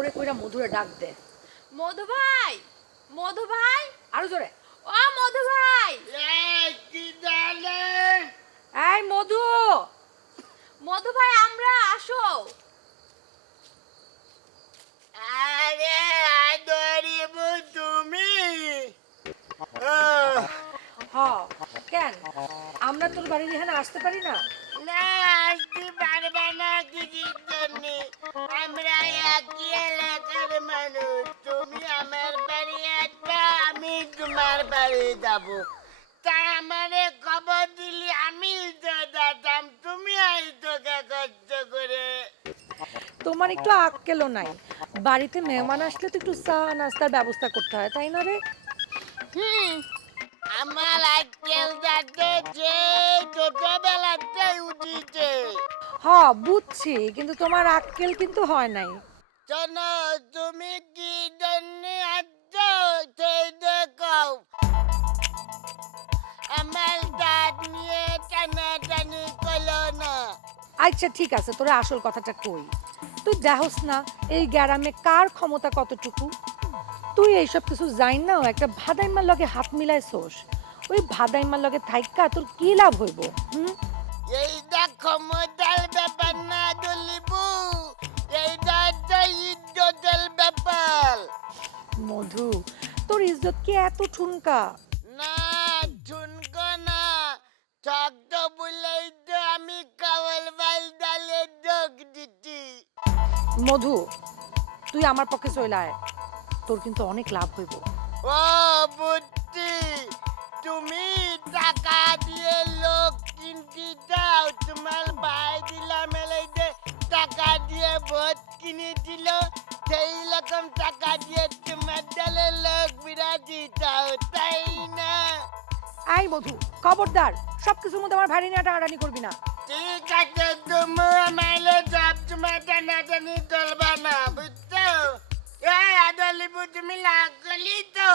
জোরে কইরা মধুরে ডাক দে। মধু ভাই, মধু ভাই, আরো জোরে। ও মধু ভাই, এই মধু, মধু ভাই আমরা আসো। আরে আদরিব তুমি হ কেন আমরা তোর বাড়ির এখানে আসতে পারি না? না আসতে পারবে না কিছুর জন্য। আমরা একই এলাকার মানুষ। তুমি আমার বাড়ি আসবে, আমি তোমার বাড়ি যাব। তাই আমারে খবর দিলি আমি তো যেতাম, তুমি আইতোকে কষ্ট করে। তোমার একটু আক্কেলও নাই। বাড়িতে মেহমান আসলে তো একটু চা নাস্তার ব্যবস্থা করতে হয়, তাই না রে? আমার আজকাল যাতে যে ছোটবেলাতে উঠিছে। হ বুঝছি, কিন্তু তোমার আক্কেল কিন্তু হয় নাই। শোনো, তুমি কি জন্য আসছো সেই দেখাও। আমার দাঁত নিয়ে টানাটানি করলো না। আচ্ছা ঠিক আছে, তোরা আসল কথাটা কই। তুই দেহস না এই গ্যারামে কার ক্ষমতা কতটুকু। তুই এইসব কিছু জাইন না একটা ভাদাইমার লগে হাত মিলাইছস। ওই ভাদাইমার লগে থাইকা তোর কি লাভ হইব? এই দেখো মোদাল ব্যাপার না দলিবু, এইটা তো ইজ্জতের ব্যাপার। মধু, তোর ইজ্জত কি এত ঠুনকা? না ঝুনকো না, শক্ত বলেই তো আমি কাওয়াল বাল ডালে যোগ দিচ্ছি। মধু, তুই আমার পক্ষে চলে আয়, তোর কিন্তু অনেক লাভ হইব। ও বুদ্ধি, তুমি টাকা দিয়ে লোক কিনতে দাও। তোমার ভাই দিলা মেলে যে টাকা দিয়ে ভোট কিনে দিল, সেই রকম টাকা দিয়ে তোমার দলে লোক বিরাজি দাও, তাই না? আই মধু, খবরদার সবকিছুর মধ্যে আমার ভারী নিয়ে টানাটানি করবি না। ঠিক আছে, তুমি আমাইলে সব তোমার টানাটানি চলবে না, বুঝছো? এই আদলিবু, তুমি লাগলি তো।